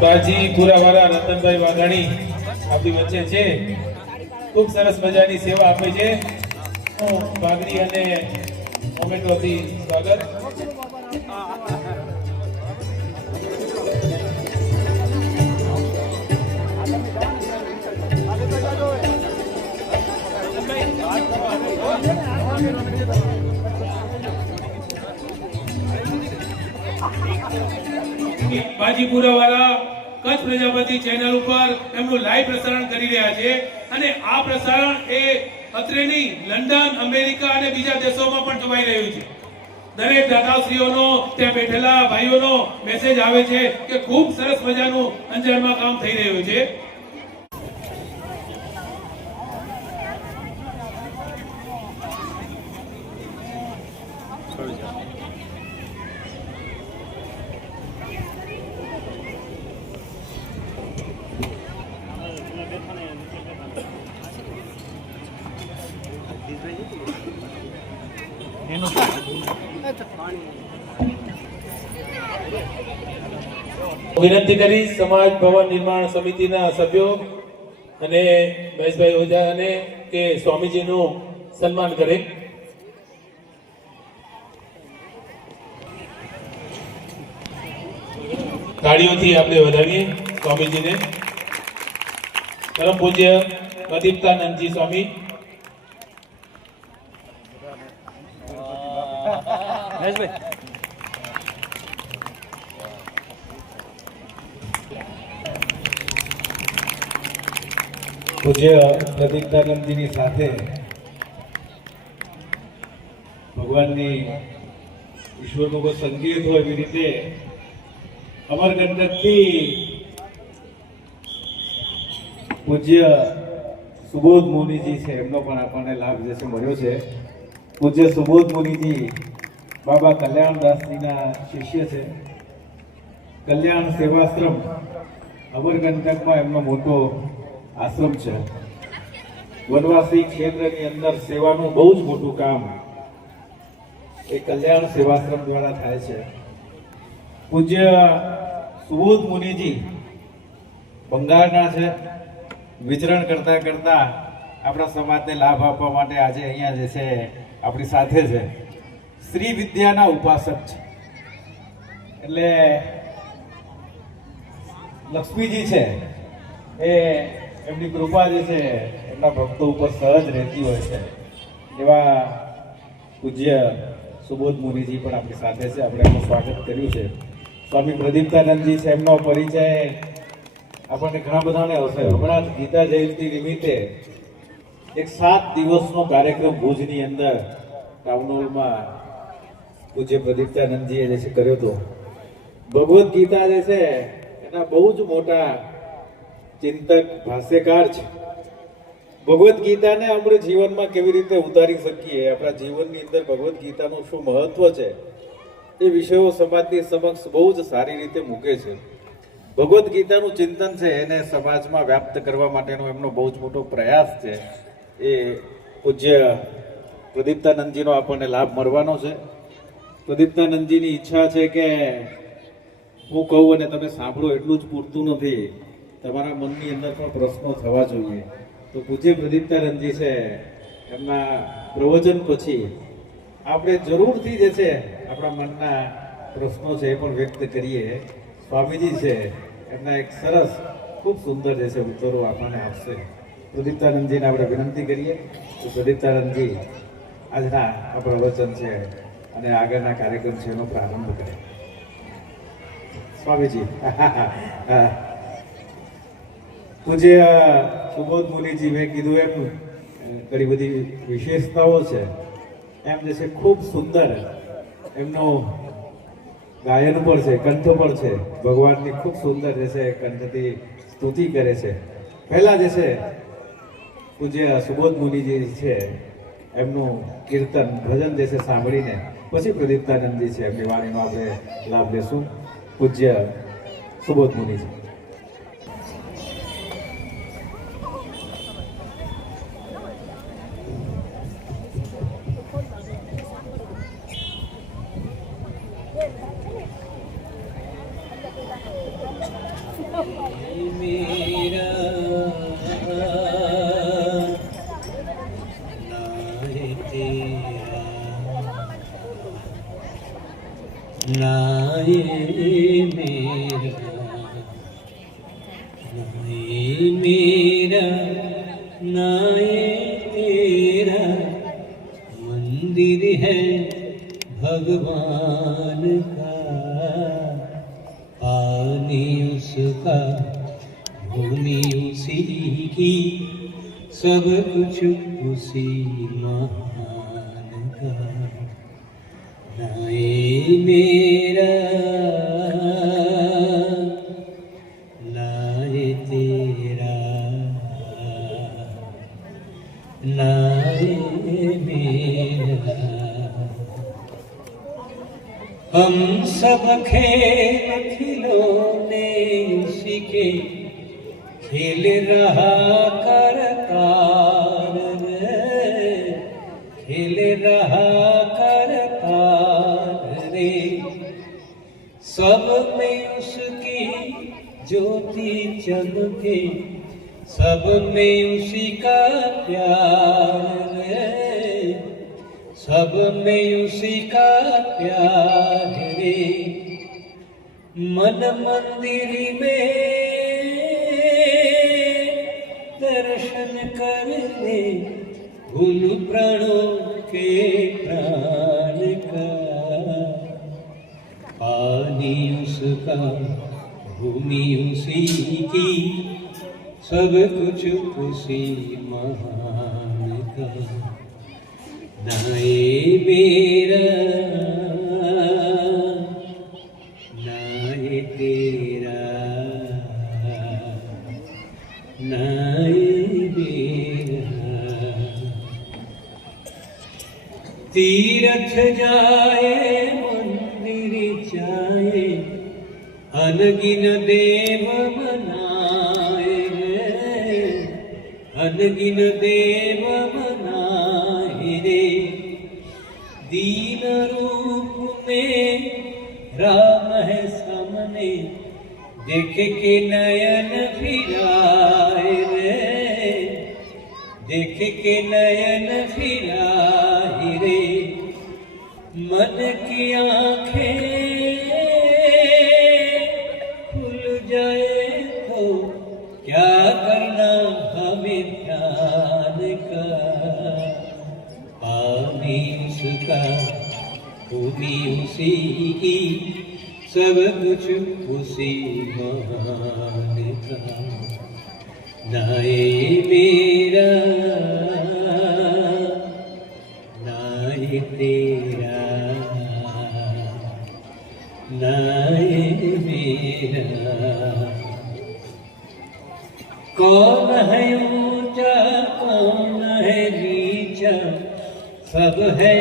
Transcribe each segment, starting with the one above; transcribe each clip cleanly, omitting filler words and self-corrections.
બાજી પુરાવાળા રતનભાઈ વાઘાણી આપણી વચ્ચે છે. ખૂબ સરસ મજાની સેવા આપે છે. ભાગડી અને મોમેન્ટોથી સ્વાગત. બાજીપુરા વાળા કચ્છ પ્રજાપતિ ચેનલ ઉપર એમનું લાઈવ પ્રસારણ કરી રહ્યા છે અને આ પ્રસારણ એ અત્રે નહીં, લંડન, અમેરિકા અને બીજા દેશોમાં પણ જોવાઈ રહ્યું છે. દરેક દાતાશ્રીઓનો, ત્યાં બેઠેલા ભાઈઓનો મેસેજ આવે છે કે ખૂબ સરસ મજાનું અંજારમાં કામ થઈ રહ્યું છે. વિનંતી કરી સમાજ ભવન નિર્માણ સમિતિના સભ્યો અને મહેશભાઈ ઓઝાને કે સ્વામીજીનું સન્માન કરે. તાળીઓથી આપણે વધાવીએ સ્વામીજીને. પરમ પૂજ્ય પ્રદીપ્તાનંદજી સ્વામી. પૂજ્ય પ્રદીપ્તાનંદજીની સાથે ભગવાનની ઈશ્વરનો કોઈ સંકેત હોય એવી રીતે અમરકંટકથી પૂજ્ય સુબોધ મુનિજી છે, એમનો પણ આપણને લાભ જે છે મળ્યો છે. પૂજ્ય સુબોધ મુનિજી બાબા કલ્યાણદાસજીના શિષ્ય છે. કલ્યાણ સેવાશ્રમ અમરકંટકમાં એમનો મોટો આશ્રમ છે. વનવાસી ક્ષેત્રની અંદર સેવાનું બહુ જ મોટું કામ એ કલ્યાણ સેવાશ્રમ દ્વારા થાય છે. પૂજ્ય સુબોધ મુનિજી બંગાળના છે. વિચરણ કરતા કરતા આપણા સમાજને લાભ આપવા માટે આજે અહીંયા જે છે આપણી સાથે છે. શ્રી વિદ્યાના ઉપાસક છે. એટલે લક્ષ્મીજી છે એ એમની કૃપા જે છે એમના ભક્તો ઉપર સહજ રહેતી હોય છે. એવા પૂજ્ય સુબોધ મુનિજી પણ આપણી સાથે છે. આપણે એમનું સ્વાગત કર્યું છે. સ્વામી પ્રદીપ્તાનંદજી છે, એમનો પરિચય આપણને ઘણા બધાને હશે. હમણાં ગીતા જયંતિ નિમિત્તે એક 7 દિવસનો કાર્યક્રમ ભુજની અંદર ટાઉન હોલમાં પૂજ્ય પ્રદીપ્તાનંદજીએ જે છે કર્યો હતો. ભગવદ્ ગીતા જે છે એના બહુ જ મોટા ચિંતક, ભાષ્યકાર છે. ભગવદ્ ગીતાને આપણે જીવનમાં કેવી રીતે ઉતારી શકીએ, આપણા જીવનની અંદર ભગવદ્ ગીતાનું શું મહત્વ છે, એ વિષયો સમાજની સમક્ષ બહુ જ સારી રીતે મૂકે છે. ભગવદ્ ગીતાનું ચિંતન છે એને સમાજમાં વ્યાપ્ત કરવા માટેનો એમનો બહુ જ મોટો પ્રયાસ છે. એ પૂજ્ય પ્રદીપ્તાનંદજીનો આપણને લાભ મળવાનો છે. પ્રદીપ્તાનંદજીની ઈચ્છા છે કે હું કહું અને તમે સાંભળો એટલું જ પૂરતું નથી, તમારા મનની અંદર પણ પ્રશ્નો થવા જોઈએ. તો પૂજ્ય પ્રદીપ્તાનંદજી છે એમના પ્રવચન પછી આપણે જરૂરથી જે છે આપણા મનના પ્રશ્નો છે એ પણ વ્યક્ત કરીએ. સ્વામીજી છે એમના એક સરસ ખૂબ સુંદર જે છે ઉત્તરો આપણને આપશે. પ્રદીપ્તાનંદજીને આપણે વિનંતી કરીએ તો પ્રદીપ્તાનંદજી આજના આ પ્રવચન છે અને આગળના કાર્યક્રમ છે એનો પ્રારંભ કરે. સ્વામીજી. પૂજ્ય સુબોધ મુનિજી, મેં કીધું એમ ઘણી બધી વિશેષતાઓ છે. એમ જે છે ખૂબ સુંદર એમનું ગાયન પણ છે, કંઠ પણ છે. ભગવાનની ખૂબ સુંદર જે છે કંઠથી સ્તુતિ કરે છે. પહેલા જે છે પૂજ્ય સુબોધ મુનિજી છે એમનું કીર્તન, ભજન જે છે સાંભળીને પછી પ્રદીપ્તાનંદજી છે એમની વાણીનો આપણે લાભ લેશું. પૂજ્ય સુબોધ મુનિજી. पानी उसका भूमि उसी की सब कुछ उसी महान का नाए मेरा नाए तेरा नाए मेरा हम सब खेल खिलौने सीखे खेल रहा करतार रे खेल रहा करतार रे सब में उसकी ज्योति चमके सब में उसी का प्यार रे सब में उसी का प्यार रे मन मंदिर में दर्शन कर ले भूल प्राणों के प्राण का पानी उसका भूमि उसी की सब कुछ उसी महान का नाए मेरा नाए तेरा नाए मेरा तीर्थ जाए मंदिर जाए अनगिन देव मनाए अनगिन देव मनाए रे दीन रूप में राम है सामने देख के नयन फिराए रे देख के नयन फिराए रे मन की आंखें खुल जाए तो क्या करना हमें ध्यान का पानी उसका भूमि उसी की सब कुछ उसी महान का नाए मेरा नाए तेरा नाए मेरा कौन है ऊंचा कौन है नीचा सब है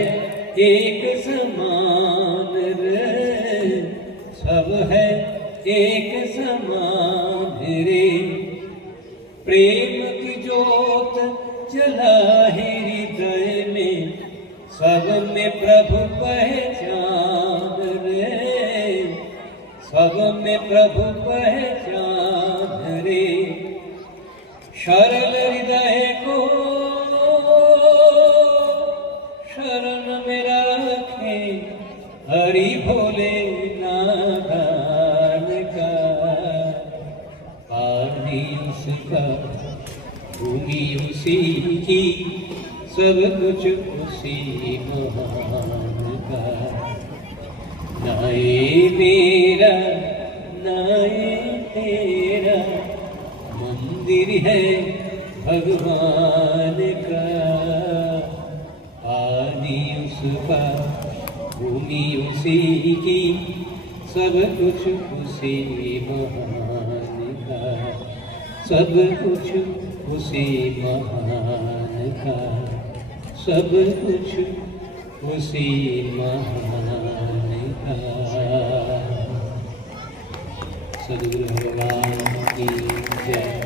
एक समान रे सब है एक समान रे प्रेम की जोत जला है हृदय में सब में प्रभु पहचान रे सब में प्रभु पहचान रे सरल हृदय को शरण में रखे हरि भोले नादान का पानी उसका भूमि उसी की सब कुछ उसी महान का नाए मेरा नाए तेरा मंदिर है भगवान का पानी उसका भूमि उसी की सब कुछ उसी महान का सब कुछ उसी महान का सब कुछ उसी महान का सद्गुरु भगवान की जय।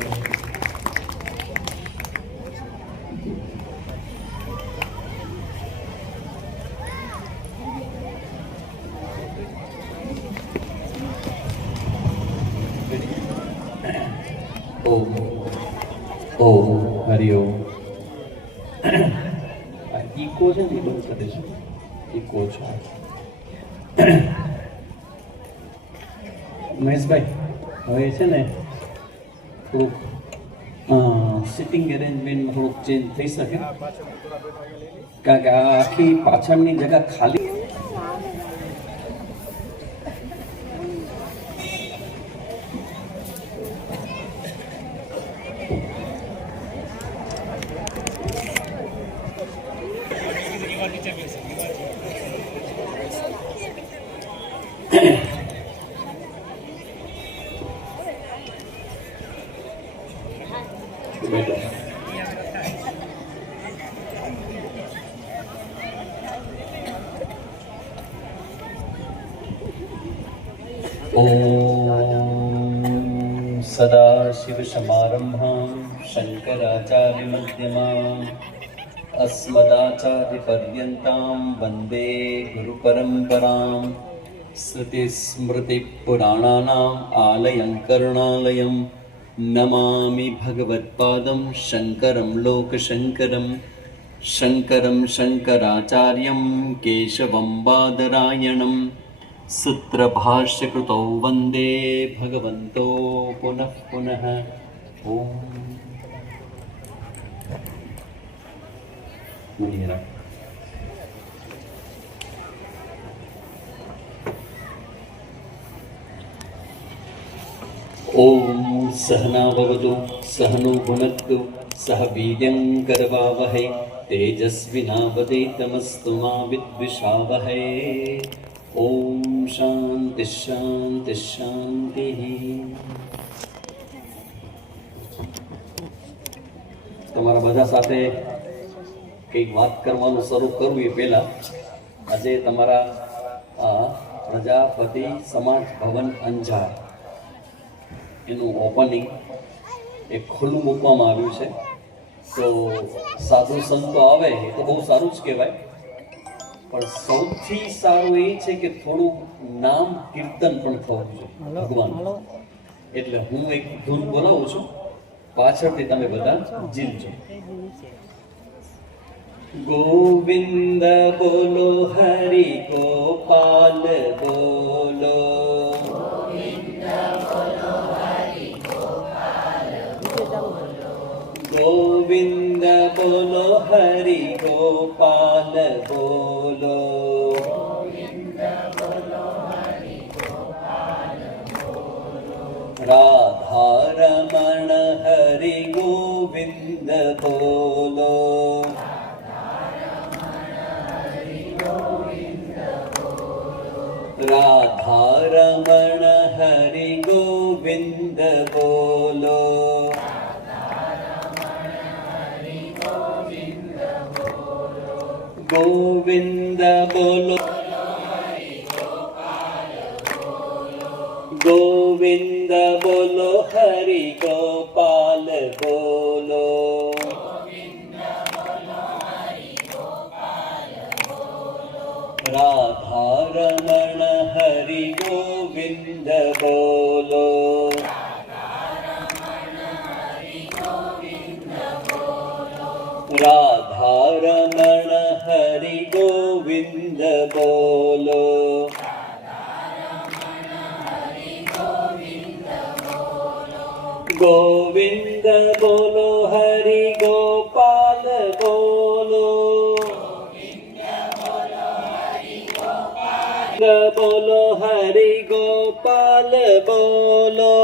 ओम हरिओम ઇકો છે ને બંધ કરીશું ઇકો છે મહેશભાઈ હવે છે ને થોડુંક સિટિંગ એરેન્જમેન્ટમાં થોડુંક ચેન્જ થઈ શકે કારણ કે આ આખી પાછળની જગ્યા ખાલી બેઠો. ॐ सदाशिवसमारम्भां शङ्कराचार्यमध्यमाम् अस्मदाचार्यपर्यन्तां वन्दे गुरुपरम्परां. श्रुतिस्मृतिपुराणानाम् आलयं करुणालयं नमामि भगवत्पादं शङ्करं लोकशङ्करं. शङ्करं शङ्कराचार्यं केशवं बादरायणं. सूत्रभाष्यकृतौ वन्दे भगवन्तो पुनः पुनः. ॐ मुनिरा. ॐ सहनाववतु सहनो भुनक्तु सह वीर्यं करवावहै तेजस्विनावधीतमस्तु मा विद्विषावहै. ॐ शान्ति शान्ति शान्तिः. તમારા બધા સાથે કંઈક વાત કરવાનું શરૂ કરવું એ પહેલાં આજે તમારા પ્રજાપતિ સમાજ ભવન અંજાર એનું ઓપનિંગ એક ખુલ્લું મૂકવામાં આવ્યું છે. તો સાધુ સંતો આવે એ તો બહુ સારું જ કહેવાય, પણ સૌથી સારું એ છે કે થોડું નામ કીર્તન પણ થવું જોઈએ ભગવાન. એટલે હું એક ધૂન બોલાવું છું, પાછળથી તમે બધા ઝીલજો. ગોવિંદ બોલો હરિ ગોપાલ બોલો. ગોવિંદ બોલો હરિ ગોપાલ બોલો. રાધા રમણ હરિ ગોવિંદ બોલો. રાધા રમણ હરિ ગોવિંદ બોલો. ગોવિંદ બોલો. ગોવિંદ બોલો હરિ ગોપાલ બોલો. રાધા રમણ હરિ ગોવિંદ બોલો. રાધા રમણ હરિ ગોવિંદ બોલો. ગોવિંદ બોલો હરિ ગોપાલ બોલો. બોલો હરિ ગોપાલ બોલો.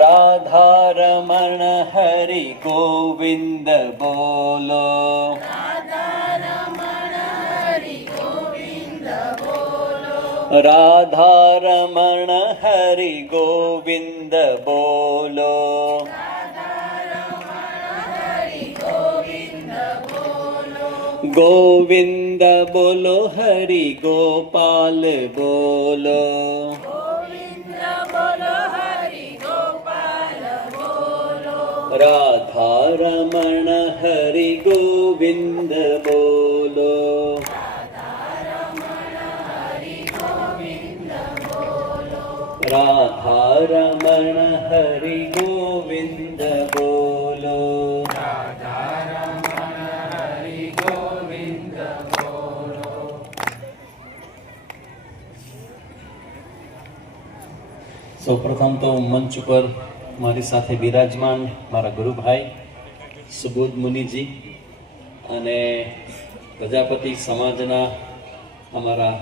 રાધા રમણ હરિ ગોવિંદ બોલો. રાધા રમણ હરિ ગોવિંદ બોલો. ગોવિંદ બોલો હરિ ગોપાલ બોલો. રાધા રમણ હરિ ગોવિંદ બોલો. રાધા રમણ હરિ ગોવિંદ બોલો. સૌપ્રથમ તો મંચ ઉપર મારી સાથે બિરાજમાન મારા ગુરુભાઈ સુબોધ મુનિજી અને પ્રજાપતિ સમાજના અમારા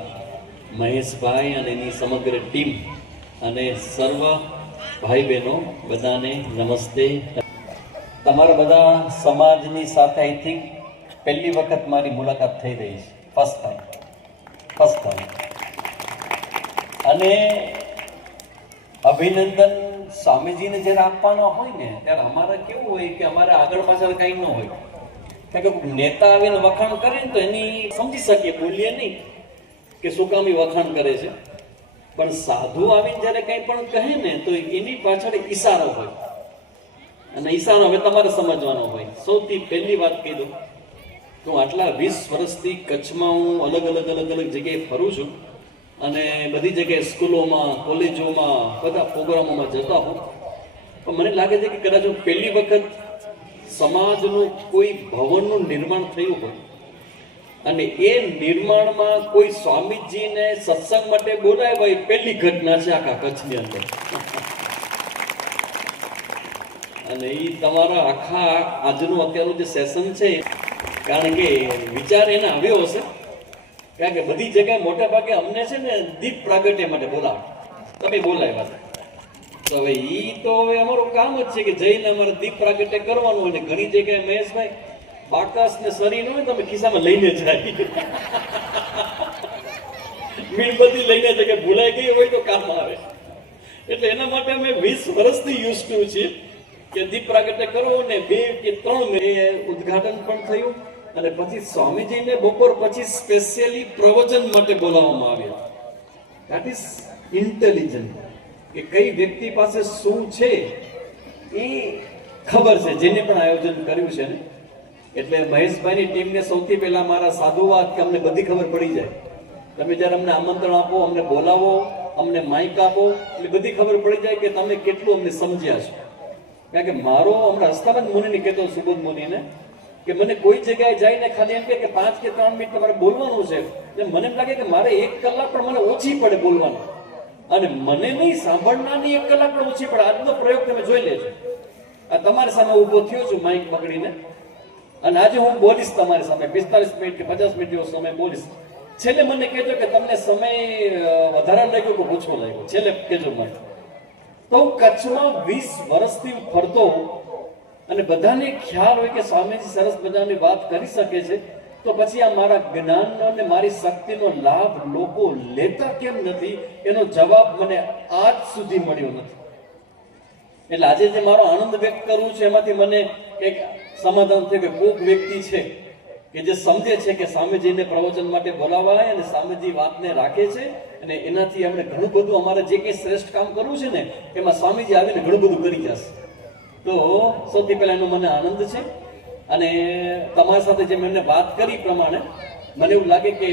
મહેશભાઈ અને એની સમગ્ર ટીમ અને સર્વ ભાઈ બહેનો બધાને નમસ્તે. તમારા બધા સમાજની સાથે આઈ થિંક પહેલી વખત મારી મુલાકાત થઈ રહી છે. First time. અને અભિનંદન સ્વામીજીને જ્યારે આપવાના હોય ને ત્યારે અમારે કેવું હોય કે અમારે આગળ પાછળ કંઈ ન હોય. કારણ કે નેતા આવીને વખાણ કરે ને તો એની સમજી શકીએ, બોલીએ નહીં કે શું કામ એ વખાણ કરે છે. પણ સાધુ આવીને જ્યારે કંઈ પણ કહે ને તો એની પાછળ ઈશારો હોય, અને ઈશારો હવે તમારે સમજવાનો હોય. સૌથી પહેલી વાત કહી દઉં, હું આટલા 20 વર્ષથી કચ્છમાં હું અલગ અલગ જગ્યાએ ફરું છું, અને બધી જગ્યાએ સ્કૂલોમાં, કોલેજોમાં, બધા પ્રોગ્રામોમાં જતા હોઉં. પણ મને લાગે છે કે કદાચ હું પહેલી વખત સમાજનું કોઈ ભવનનું નિર્માણ થયું હોય અને એ નિર્માણમાં કોઈ સ્વામીજીને સત્સંગ માટે બોલાવ્યા, એ પહેલી ઘટના છે આખા કચ્છની અંદર. અને એ તમારા આખા આજનું અત્યારનું જે સેશન છે, કારણ કે વિચાર એને આવ્યો હશે, કારણ કે બધી જગ્યાએ મોટા ભાગે અમને છે ને દીપ પ્રાગટ્ય માટે બોલાવે, તમે બોલાવ્યા હતા. તો હવે ઈ તો હવે અમારું કામ જ છે કે જઈને અમારે દીપ પ્રાગટ્ય કરવાનું હોય. ને ઘણી જગ્યાએ મહેશભાઈ બાકસ ને શરીર હોય તમે ખિસ્સામાં લઈને જાય, મીણબત્તી લઈને જાય કે ભૂલાઈ ગઈ હોય તો કામ આવે. એટલે એના માટે અમે 20 વર્ષથી યુઝ ટુ છીએ કે દીપ પ્રાગટ્ય કરો ને 2 કે 3 ઉદ્ઘાટન પણ થયું. અને પછી સ્વામીજીને બપોર પછી સ્પેશિયલી પ્રવચન માટે બોલાવવામાં આવ્યા. ધેટ ઇઝ ઇન્ટેલિજન્ટ, કે કઈ વ્યક્તિ પાસે શું છે એ ખબર છે, જેને પણ આયોજન કર્યું છે ને. એટલે મહેશભાઈની ટીમને સૌથી પહેલા મારા સાધુવાદ કે અમને બધી ખબર પડી જાય. તમે જ્યારે અમને આમંત્રણ આપો, અમને બોલાવો, અમને માઇક આપો, એટલે બધી ખબર પડી જાય કે તમે કેટલું અમને સમજ્યા છો. કારણ કે મારો હમણાં હસ્તાબંધ મુનિને કહેતો, સુબોધ મુનિને, કે મને કોઈ જગ્યાએ જઈને ખાલી એમ કે 5 કે 3 મિનિટ તમારે બોલવાનું છે, એટલે મને એમ લાગે કે મારે 1 કલાક પણ મને ઓછી પડે બોલવાનું, અને મને નહીં સાંભળનારની 1 કલાક પણ ઓછી પડે. આજનો પ્રયોગ તમે જોઈ લેજો. આ તમારી સામે ઊભો થયો છું માઇક પકડીને, અને આજે હું બોલીશ તમારી સામે 45 મિનિટ કે 50 મિનિટ જેવો સમય બોલીશ. છેલ્લે મને કહેજો કે તમને સમય વધારે લાગ્યો કે ઓછો લાગ્યો, છેલ્લે કહેજો મને. તો કચ્છમાં 20 વર્ષથી ફરતો અને બધાને ખ્યાલ હોય કે સ્વામીજી સરસ મજાની વાત કરી શકે છે, તો પછી આ મારા જ્ઞાનનો અને મારી શક્તિનો લાભ લોકો લેતા કેમ નથી, એનો જવાબ મને આજ સુધી મળ્યો નથી. એટલે આજે જે મારો આનંદ વ્યક્ત કરવું છે, એમાંથી મને એક સમાધાન થયું કે કોઈક વ્યક્તિ છે કે જે સમજે છે કે સ્વામીજીને પ્રવચન માટે બોલાવાય અને સ્વામીજી વાતને રાખે છે, અને એનાથી આપણે ઘણું બધું અમારે જે કંઈ શ્રેષ્ઠ કામ કરવું છે ને, એમાં સ્વામીજી આવીને ઘણું બધું કરી જશે. તો સૌથી પહેલા એનો મને આનંદ છે. અને તમારી સાથે જે મેં વાત કરી પ્રમાણે મને એવું લાગે કે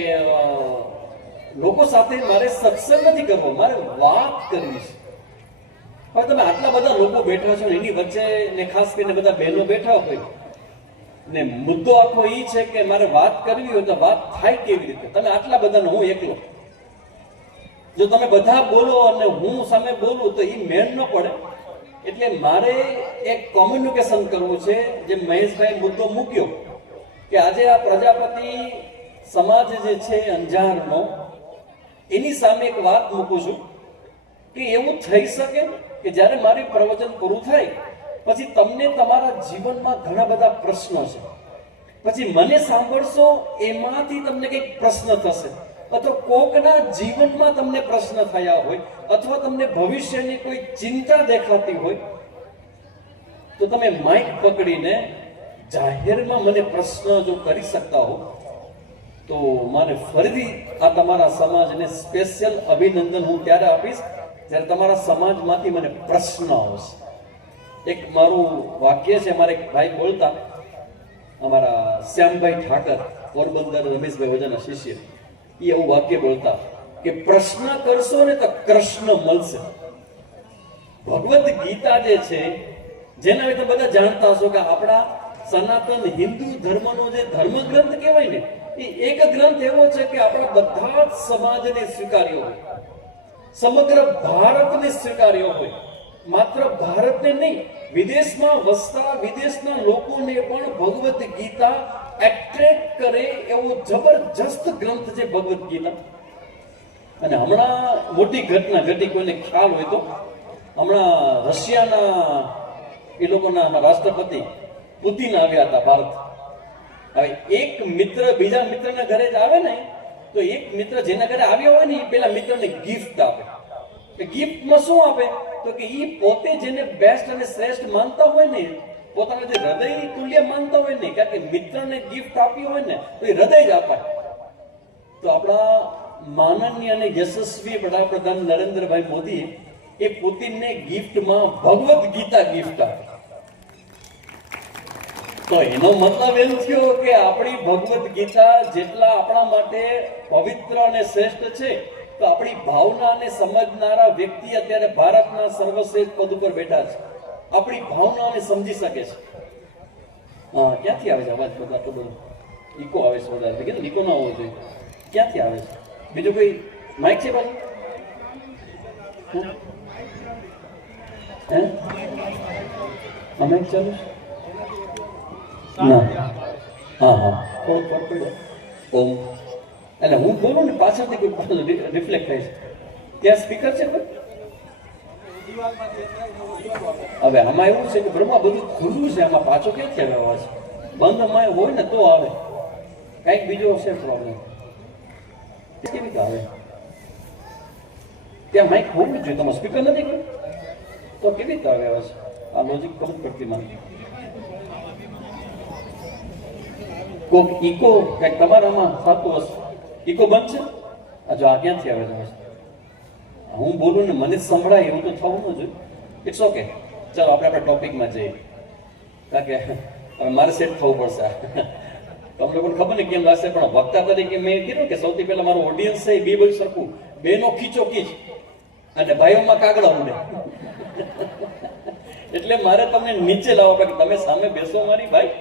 લોકો સાથે મારે સત્સંગ નથી કરવો, મારે વાત કરવી છે. હવે તમે આટલા બધા લોકો બેઠા છો, એની વચ્ચે ને ખાસ કરીને બધા બહેનો બેઠા હોય ને, મુદ્દો આખો એ છે કે મારે વાત કરવી હોય તો વાત થાય કેવી રીતે? તમે આટલા બધાને, હું એકલો, જો તમે બધા બોલો અને હું સામે બોલું તો એ મેળ ન પડે. એટલે મારે એક કોમ્યુનિકેશન કરવું છે. જે મહેશભાઈ મુદ્દો મૂક્યો કે આજે આ પ્રજાપતિ સમાજ જે છે અંજારનો, એની સામે એક વાત મૂકું છું કે એવું થઈ શકે કે જ્યારે મારી પ્રવચન પૂરું થાય પછી તમને તમારા જીવનમાં ઘણા બધા પ્રશ્નો છે, પછી મને સાંભળશો એમાંથી તમને કંઈક પ્રશ્ન થશે, અથવા કોકના જીવનમાં તમને પ્રશ્ન થયા હોય, અથવા તમને ભવિષ્યની કોઈ ચિંતા દેખાતી હોય, તો તમે માઇક પકડીને જાહેરમાં મને પ્રશ્ન જો કરી શકતા હો તો મારે ફરીથી આ તમારા સમાજને સ્પેશિયલ અભિનંદન હું ત્યારે આપીશ જ્યારે તમારા સમાજમાંથી મને પ્રશ્ન આવશે. એક મારું વાક્ય છે, અમારે એક ભાઈ બોલતા, અમારા શ્યામભાઈ ઠાકર, પોરબંદર રમેશભાઈ વજાના શિષ્ય, એ એવું વાક્ય બોલતા કે પ્રશ્ન કરશો ને તો કૃષ્ણ મળશે. ભગવદ્ ગીતા જે છે, જેના વિશે બધા જાણતા હશો કે આપણા સનાતન હિન્દુ ધર્મનો જે ધર્મ ગ્રંથ કહેવાય ને, એ એક ગ્રંથ એવો છે કે આપણા બધા જ સમાજને સ્વીકાર્યો હોય, સમગ્ર ભારતને સ્વીકાર્યો હોય. માત્ર ભારતને નહીં, વિદેશમાં વસતા વિદેશના લોકોને પણ ભગવદ્ ગીતા એટ્રેક્ટ કરે એવો જબરજસ્ત ગ્રંથ છે ભગવદ્ ગીતા. અને હમણાં મોટી ઘટના ઘટી, કોઈને ખ્યાલ હોય તો, હમણાં રશિયાના એ લોકોના રાષ્ટ્રપતિ પુતિન આવ્યા હતા ભારત. હવે એક મિત્ર બીજા મિત્રના ઘરે જ આવે ને, તો એક મિત્ર જેના ઘરે આવ્યો હોય ને, એ પેલા મિત્રને ગિફ્ટ આપે. કે ગિફ્ટમાં શું આપે તો કે એ પોતે જેને બેસ્ટ અને શ્રેષ્ઠ માનતા હોય ને, પોતાના જે હૃદયની તુલ્ય માનતા હોય ને, કારણ કે મિત્રને ગિફ્ટ આપી હોય ને તો એ હૃદય જ આપે. તો આપણા માનનીય અને યશસ્વી વડાપ્રધાન નરેન્દ્રભાઈ મોદીએ એ પુતિનને ગિફ્ટમાં ભગવદ્ ગીતા ગિફ્ટ આપી. તો એનો મતલબ એમ થયો કે આપણી ભગવદ્ ગીતા જેટલા આપણા માટે પવિત્ર અને શ્રેષ્ઠ છે, તો આપણી ભાવના અને સમજનારા વ્યક્તિ અત્યારે ભારતના સર્વશ્રેષ્ઠ પદ ઉપર બેઠા છે, આપણી ભાવનાઓને સમજી શકે છે. હા, ક્યાંથી આવે છે અવાજ? બધા તો બધું ઇકો આવે છે, વધારે કીધું ઇકો ના હોવો જોઈએ. ક્યાંથી આવે છે? બીજું કોઈ માઇક છે બાજુ? માઇક ચાલુ છે? ના, હા હા, થોડું પડો. ઓમ એટલે હું બોલું ને પાછળથી કોઈ રિફ્લેક્ટ થાય છે. ત્યાં સ્પીકર છે કોઈ? હવે આમાં એવું છે કે બ્રહ્મા બધું ખુલ્લું છે, આમાં પાછો ક્યાંથી આવે અવાજ? બંધ માં હોય ને તો આવે, કઈક બીજો હશે પ્રોબ્લેમ. કેવી રીતે આવે? ત્યાં માઇક હોવું જોઈએ, તમારે સ્પીકર નથી કોઈ તો કેવી રીતે આવે અવાજ? આ લોજિક ખબર પડતી મને. કોક ઇકો કઈક તમારામાં થતું હશે, ઇકો બંધ છે. આ જો આ ક્યાંથી આવે છે? હું બોલું ને મને સંભળાય એવું તો થવું ન જોઈએ. ઇટ્સ ઓકે, ચાલો આપણે આપણા ટોપિકમાં જઈએ, કારણ કે હવે મારે સેટ થવું પડશે. તમને પણ ખબર ને કેમ લાગશે, પણ વક્તા તરીકે મેં કીધું કે સૌથી પહેલા મારું ઓડિયન્સ છે એ બે બધું સરખું, બેનો ખીચો ખીચ અને ભાઈઓમાં કાગડા ઉડે. એટલે મારે તમને નીચે લાવવા પડે કે તમે સામે બેસો મારી ભાઈ,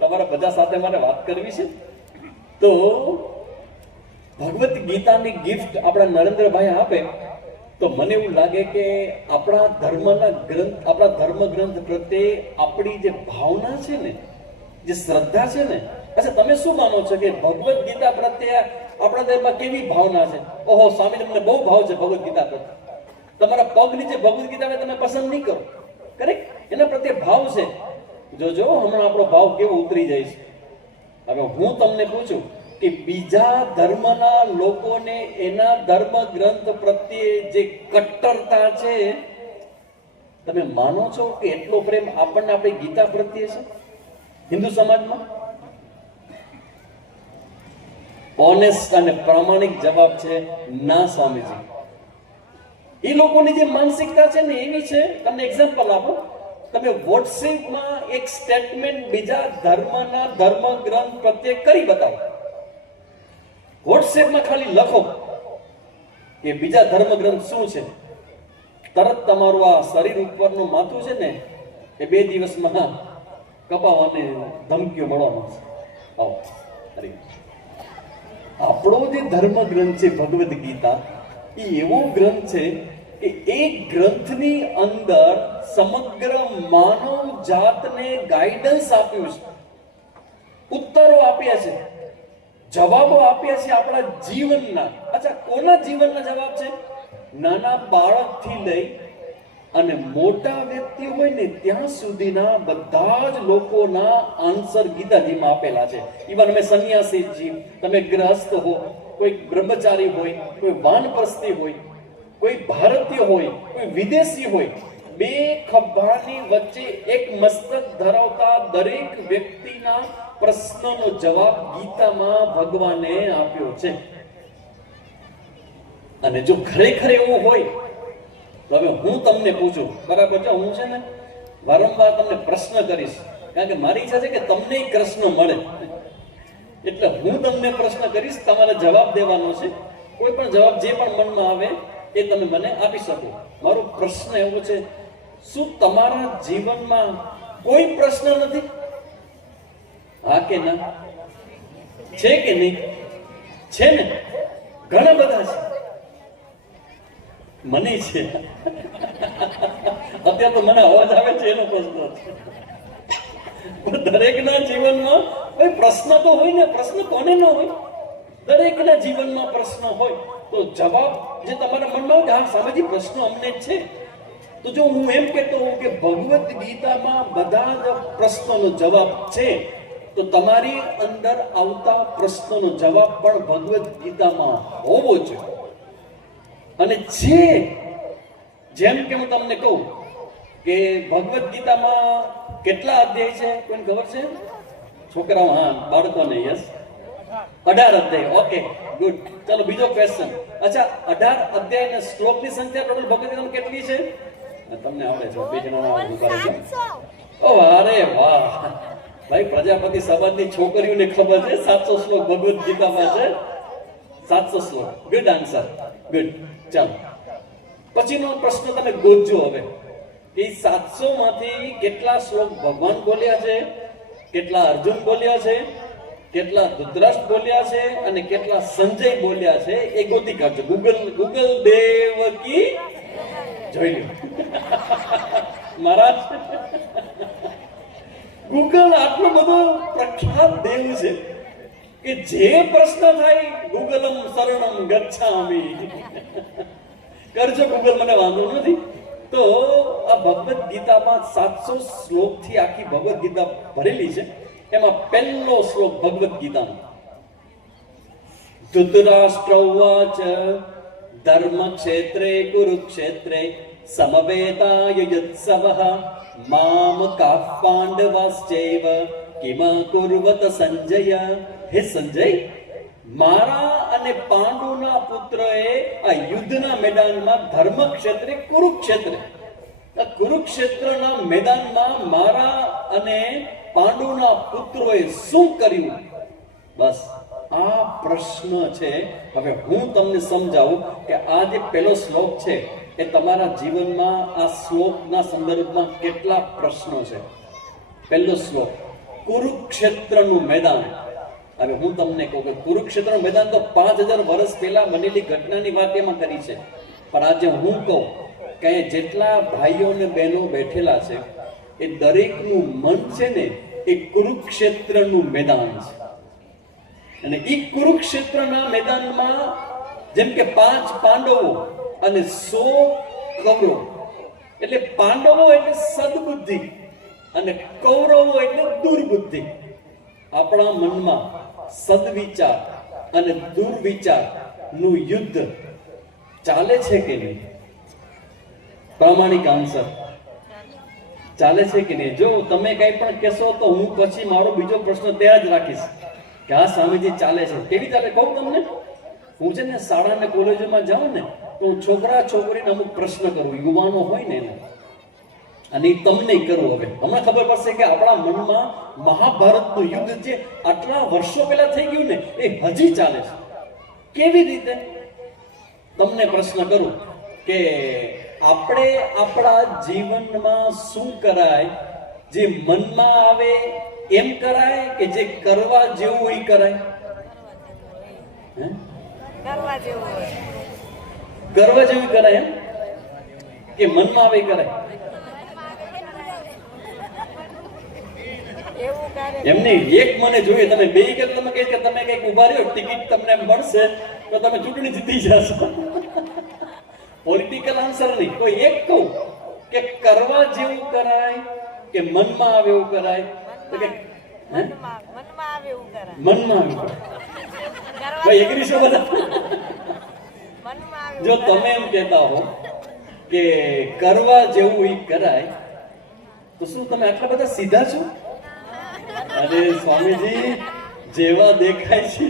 તમારા બધા સાથે મારે વાત કરવી છે. તો ભગવદ્ ગીતાની ગિફ્ટ આપણા નરેન્દ્રભાઈ આપે તો મને એવું લાગે કે આપણા ધર્મના ગ્રંથ, આપણા ધર્મ ગ્રંથ પ્રત્યે આપણી જે ભાવના છે ને, જે શ્રદ્ધા છે ને, અચ્છા તમે શું માનો છો કે ભગવદ્ ગીતા પ્રત્યે આપણા ધર્મમાં કેવી ભાવના છે? ઓહો સ્વામી તમને બહુ ભાવ છે ભગવદ્ ગીતા પ્રત્યે, તમારા પગ નીચે ભગવદ્ ગીતા તમે પસંદ નહીં કરો, કરેક્ટ? એના પ્રત્યે ભાવ છે. જોજો હમણાં આપણો ભાવ કેવો ઉતરી જાય છે. હવે હું તમને પૂછું કે બીજા ધર્મના લોકોને એના ધર્મ ગ્રંથ પ્રત્યે જે કટ્ટરતા છે, તમે માનો છો કે એટલો પ્રેમ આપણને આપણી ગીતા પ્રત્યે છે હિન્દુ સમાજમાં? ઓનેસ્ટ અને પ્રામાણિક જવાબ છે ના સ્વામીજી. એ લોકોની જે માનસિકતા છે ને એવી છે. તમને એક્ઝામ્પલ આપો, તમે વોટ્સએપમાં એક સ્ટેટમેન્ટ બીજા ધર્મના ધર્મ ગ્રંથ પ્રત્યે કરી બતાવો. વોટ્સએપમાં ખાલી લખો કે બીજા ધર્મ ગ્રંથ શું છે, તરત તમારું આ શરીર ઉપરનું માથું છે ને એ 2 દિવસમાં કપાવવાની ધમકીઓ મળવાનો છે. આવો અરે આપણો જે ધર્મ ગ્રંથ છે ભગવદ્ ગીતા, એ એવો ગ્રંથ છે કે એક ગ્રંથની અંદર સમગ્ર માનવ જાતને ગાઈડન્સ આપ્યું છે, ઉત્તરો આપ્યા છે, જવાબો આપ્યા છે આપણા જીવનના. અચ્છા, કોના જીવનના જવાબ છે? નાના બાળકથી લઈ અને મોટા વ્યક્તિ હોય ને ત્યાં સુધીના બધા જ લોકોના આન્સર ગીતાજીમાં આપેલા છે. ઇવન અમે સંન્યાસી છીએ, તમે ગ્રહસ્થ હો, કોઈ બ્રહ્મચારી હોય, કોઈ વાનપ્રસ્થી હોય, કોઈ ભારતીય હોય, કોઈ વિદેશી હોય, 2 ખભાની વચ્ચે એક મસ્તક ધરાવતા દરેક વ્યક્તિના પ્રશ્નનો જવાબ ગીતામાં ભગવાને આપ્યો છે. અને જો ખરેખર એવું હોય તો હવે હું તમને પૂછું, બરાબર છે? હું છે ને વારંવાર તમને પ્રશ્ન કરીશ, કારણ કે મારી ઈચ્છા છે કે તમને કૃષ્ણ મળે. એટલે હું તમને પ્રશ્ન કરીશ, તમારે જવાબ દેવાનો છે. કોઈ પણ જવાબ જે પણ મનમાં આવે એ તમે મને આપી શકો. મારો પ્રશ્ન એવો છે, શું તમારા જીવનમાં કોઈ પ્રશ્ન નથી? હા કે ના? છે કે નહીં? છે ને? ઘણા બધા છે. મને છે. અત્યારે તો મને અવાજ આવે છે એનો પ્રશ્ન છે. દરેકના જીવનમાં કોઈ પ્રશ્ન તો હોય ને. પ્રશ્ન કોને ન હોય? દરેકના જીવનમાં પ્રશ્ન હોય. તો જવાબ જે તમારા મનમાં હોય, હા સ્વામીજી પ્રશ્ન અમને જ છે, તો જો હું એમ કહેતો હોઉં કે ભગવદ્ ગીતામાં બધા જ પ્રશ્નોનો જવાબ છે, તો તમારી અંદર આવતા પ્રશ્નોનો જવાબ પણ ભગવદ્ ગીતામાં હોવો જોઈએ. અને છે જેમ કે હું તમને કહું કે ભગવદ્ ગીતામાં કેટલા અધ્યાય છે કોઈને ખબર છે? છોકરાઓ, હા, બાળકોને યસ, 18 અધ્યાય. Okay, good. ચાલો બીજો ક્વેશ્ચન. અચ્છા, 18 અધ્યાય અને શ્લોકની સંખ્યા ટોટલ ભગવદ્ ગીતામાં કેટલી છે? તમને આવડે છે? બે જણાના ઉભા રહેજો. ઓ અરે વાહ ભાઈ, પ્રજાપતિ સમાજની છોકરીઓને ખબર છે 700 શ્લોક ભગવદ્ ગીતામાં છે. 700 શ્લોક. Good answer, good. ચાલો પછીનો પ્રશ્ન તમે ગોતજો હવે કે 700 માંથી કેટલા શ્લોક ભગવાન બોલ્યા છે, કેટલા અર્જુન બોલ્યા છે, કેટલા ધૃતરાષ્ટ્ર બોલ્યા છે અને કેટલા સંજય બોલ્યા છે એ ગોતી કાઢજો. ગૂગલ દેવકી જોઈ લો. મહારાજ ગૂગલ આટલો બધો પ્રખ્યાત દેવ છે કે જે પ્રશ્ન થાય ગૂગલમ શરણમ ગચ્છામિ. કરજો ગૂગલ, મને વાંધો નથી. તો આ ભગવદ્ ગીતામાં 700 શ્લોકથી આખી ભગવદ્ ગીતા ભરેલી છે. એમાં પહેલો શ્લોક ભગવદ્ ગીતાનો ધૃતરાષ્ટ્રૌવાચ ધર્મ ક્ષેત્રે કુરુક્ષેત્રે સમવેતાય યુત્સવઃ મામ કાઃ પાંડવાશ્ચૈવ કિમ કુર્વત સંજય. હે સંજય, મારા અને પાંડુના પુત્રએ આ યુદ્ધના મેદાનમાં ધર્મ ક્ષેત્રે કુરુક્ષેત્રે, આ કુરુક્ષેત્રના મેદાનમાં મારા અને પાંડુના પુત્રોએ શું કર્યું? બસ આ પ્રશ્ન છે. હવે હું તમને સમજાવું કે આ જે પહેલો શ્લોક છે એ તમારા જીવનમાં આ શ્લોકના સંદર્ભમાં કેટલા પ્રશ્નો છે. પહેલો શ્લોક, કુરુક્ષેત્રનું મેદાન. હવે હું તમને કહું કે કુરુક્ષેત્રનું મેદાન તો 5000 વર્ષ પહેલા બનેલી ઘટનાની વાત એમાં કરી છે. પણ આજે હું કહું કે જેટલા ભાઈઓ અને બહેનો બેઠેલા છે એ દરેકનું મન છે ને એ કુરુક્ષેત્રનું મેદાન છે. અને એ કુરુક્ષેત્રના મેદાનમાં જેમ કે 5 પાંડવો અને 100 કૌરવો. એટલે પાંડવો એટલે સદબુદ્ધિ અને કૌરવો એટલે દુર્બુદ્ધિ. આપણા મનમાં સદવિચાર અને દુર્વિચાર નું યુદ્ધ ચાલે છે કે નહીં? પ્રામાણિક આન્સર ચાલે છે કે નહીં? જો તમે કઈ પણ કહેશો તો હું પછી મારો બીજો પ્રશ્ન ત્યાં જ રાખીશ કે આ સ્વામીજી ચાલે છે. કેવી ચાલે કહું તમને. હું છે ને શાળા અને કોલેજોમાં જાઉં ને તો હું છોકરા છોકરીને અમુક પ્રશ્ન કરું, યુવાનો હોય ને એને, અને એ તમને કરું. હવે તમને ખબર પડશે કે આપણા મનમાં મહાભારતનું યુદ્ધ જે આટલા વર્ષો પહેલા થઈ ગયું ને એ હજી ચાલે છે. કેવી રીતે? તમને પ્રશ્ન કરું કે આપણે આપણા જીવનમાં શું કરાય? જે મનમાં આવે એમ કરાય કે જે કરવા જેવું હોય કરાય? કરવા જેવું કરાય એમ કે મનમાં આવે કરાય? એમ નહીં. એક મને જોઈએ, તમે બે કે તમે કહે કે તમે કઈક ઉભા રહ્યો, ટિકિટ તમને મળશે તો તમે ચૂંટણી જીતી જશો. પોલિટિકલ આન્સર નહીં. કોઈ એક કહું કે કરવા જેવું કરાય કે મનમાં આવે એવું કરાય? તો કે મનમાં આવે એવું કરાય. ભાઈ એગ્રી છો બધા? જો તમે એમ કહેતા હો કે કરવા જેવું ઈ કરાય તો શું તમે આટલા બધા સીધા છો? અરે સ્વામીજી, જેવા દેખાય છે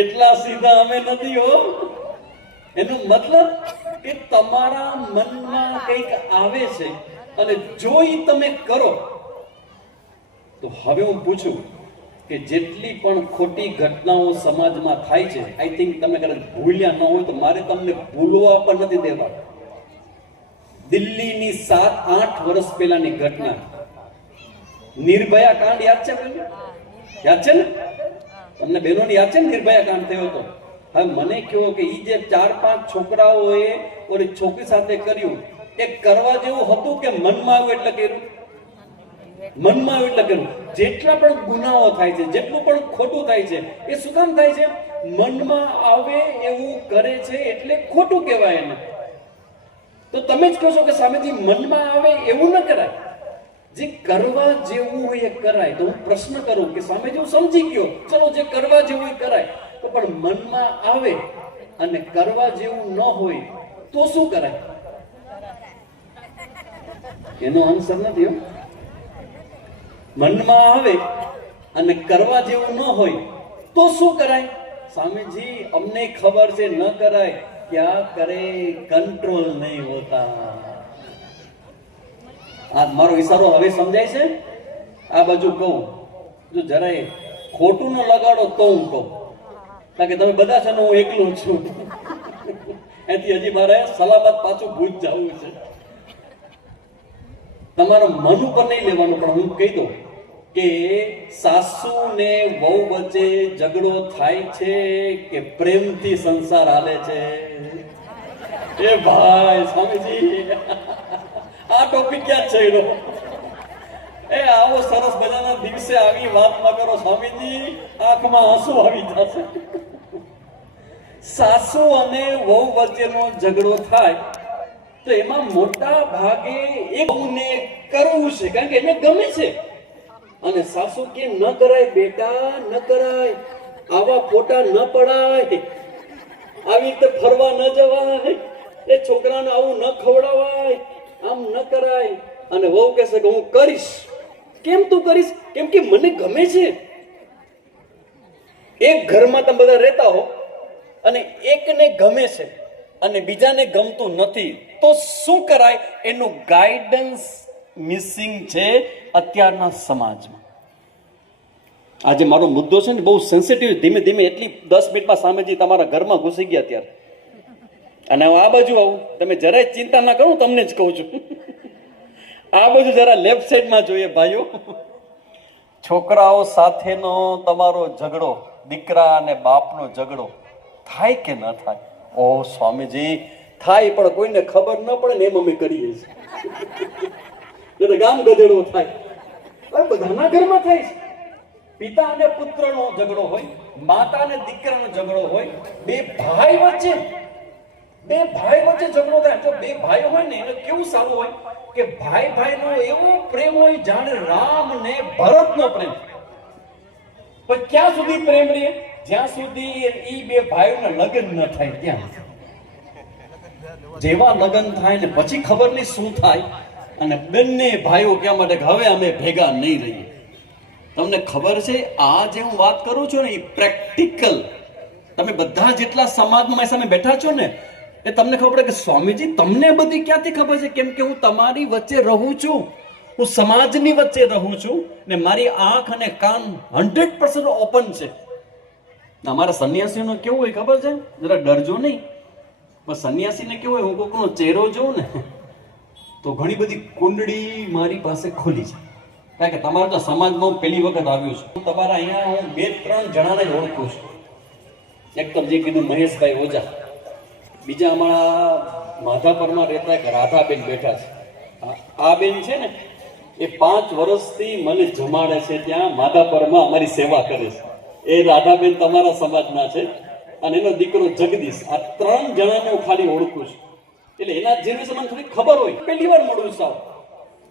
એટલા સીધા અમે નથી હો. એનો મતલબ કે તમારા મનમાં કંઈક આવે છે અને જો ઈ તમે કરો તો હવે હું પૂછું કે જેટલી પણ ખોટી ઘટનાઓ સમાજમાં થાય છે, આઈ થિંક તમે કદાચ ભૂલ્યા ન હોય તો મારે તમને ભૂલવા પણ નથી દેવા. દિલ્હીની 7-8 વર્ષ પહેલાની ઘટના, નિર્ભયા કાંડ યાદ છે? યાદ છે ને તમને બહેનોને? યાદ છે ને નિર્ભયા કાંડ થયો હતો? હવે મને કહો કે ઈ જે 4-5 છોકરાઓએ ઓલી છોકરી સાથે કર્યું એ કરવા જેવું હતું કે મનમાં આવ્યું એટલે કર્યું? મનમાં આવ્યું એટલે કર્યું. જેટલા પણ ગુનાઓ થાય છે, જેટલું પણ ખોટું થાય છે એ શું કામ થાય છે? મનમાં આવે એવું કરે છે એટલે ખોટું કહેવાય એને. તો તમે જ કહો છો કે સામેથી મનમાં આવે એવું ન કરાય, જે કરવા જેવું હોય એ કરાય. તો હું પ્રશ્ન કરું કે સામે જેવું સમજી ગયો, ચલો જે કરવા જેવું કરાય, તો પણ મનમાં આવે અને કરવા જેવું ન હોય તો શું કરાય? એનો આન્સર નથી હો. મનમાં આવે અને કરવા જેવું ન હોય તો શું કરાય? સ્વામીજી અમને ખબર છે ન કરાય. ક્યાં કરે, કંટ્રોલ નહીં હોતા. આ મારો ઈશારો હવે સમજાય છે? આ બાજુ કહું, જો જરાય ખોટું ન લગાડો તો હું કહું, કારણ કે તમે બધા છે ને હું એકલું છું. એથી હજી મારે સલામત પાછું ભૂજ જવું છે. તમારા મન ઉપર નહીં લેવાનું, પણ હું કહી દઉં કે સાસુ ને વહુ વચ્ચે ઝઘડો થાય છે કે પ્રેમથી સંસાર હાલે છે? એ ભાઈ સ્વામીજી આ ટોપિક ક્યાં છેડો? એ આવો સરસ મજાના દિવસે આવી વાત ન કરો સ્વામીજી, આંખમાં આંસુ આવી જશે. સાસુ અને વહુ વચ્ચેનો ઝઘડો થાય તો એમાં મોટા ભાગે એકને કરવું છે, કારણ કે એને ગમે છે. અને સાસુ કે ન કરાય બેટા, ન કરાય, આવા ફોટા ન પડાય, આવી રીતે ફરવા ન જવાય, એ છોકરાને આવું ન ખવડાવાય, આમ ન કરાય. અને વહુ કહેશે કે હું કરીશ. કેમ તું કરીશ? કેમ કે મને ગમે છે. એક ઘરમાં તમે બધા રહેતા હો અને એકને ગમે છે અને બીજાને ગમતું નથી, તો શું કરાય? એનું ગાઈડન્સ મિસિંગ છે અત્યારના સમાજમાં. આજે મારો મુદ્દો છે ને બહુ સેન્સિટિવ. ધીમે ધીમે એટલી 10 મિનિટમાં સામેજી તમારા ઘરમાં ઘૂસી ગયા ત્યારે. અને આ બાજુ આવું, તમે જરાય ચિંતા ના કરો, તમને જ કહું છું. આ બાજુ જરા લેફ્ટ સાઈડમાં જોઈએ ભાઈઓ. છોકરાઓ સાથેનો તમારો ઝઘડો, દીકરા અને બાપનો ઝઘડો થાય કે ન થાય? ઓ સ્વામીજી થાય, પણ કોઈને ખબર ન પડે ને એમ અમે કરીએ છીએ. ગામ ગધેડો થાય, બધાના ઘરમાં થાય છે. પિતા અને પુત્રનો ઝઘડો હોય, માતા અને દીકરાનો ઝઘડો હોય, બે ભાઈ વચ્ચે ઝઘડો થાય. જો બે ભાઈઓ હોય ને એને કેવું સારું હોય કે ભાઈ ભાઈનો એવો પ્રેમ હોય જાણે રામ ને ભરતનો પ્રેમ. પણ ક્યાં સુધી પ્રેમ રહે? જ્યાં સુધી એ બે ભાઈઓના લગ્ન ન થાય ત્યાં. જેવા લગ્ન થાય ને પછી ખબર નહીં શું થાય, અને બંને ભાઈઓ કહેવા માટે કે હવે અમે ભેગા નહીં રહીએ. તમને ખબર છે આ જે હું વાત કરું છું ને એ પ્રેક્ટિકલ, તમે બધા જેટલા સમાજમાં મારી સામે બેઠા છો ને એ તમને ખબર પડે કે સ્વામીજી તમને બધી ક્યાંથી ખબર છે? કેમ કે હું તમારી વચ્ચે રહું છું, હું સમાજની વચ્ચે રહું છું ને મારી આંખ અને કાન 100% ઓપન છે. અમારા સંન્યાસીઓનો કેવું હોય ખબર છે? જરા ડરજો નહીં, પણ સંન્યાસીને કેવું હોય, હું કોકનો ચહેરો જોઉં ને તો ઘણી બધી કુંડળી મારી પાસે ખુલી છે. કારણ કે તમારા તો સમાજમાં હું પહેલી વખત આવ્યું છું. તમારા અહીંયા હું 2-3 જણાને જ ઓળખું છું. એક તો જે કીધું મહેશભાઈ ઓઝા, બીજા અમારા માધાપરમાં રહેતા એક રાધાબેન બેઠા છે. આ બેન છે ને એ 5 વર્ષથી મને જમાડે છે, ત્યાં માધાપરમાં અમારી સેવા કરે છે. એ રાધાબેન તમારા સમાજના છે અને એનો દીકરો જગદીશ. આ 3 જણાને હું ખાલી ઓળખું છું. એટલે એના જેને મને થોડી ખબર હોય, પહેલી વાર મળું સાવ.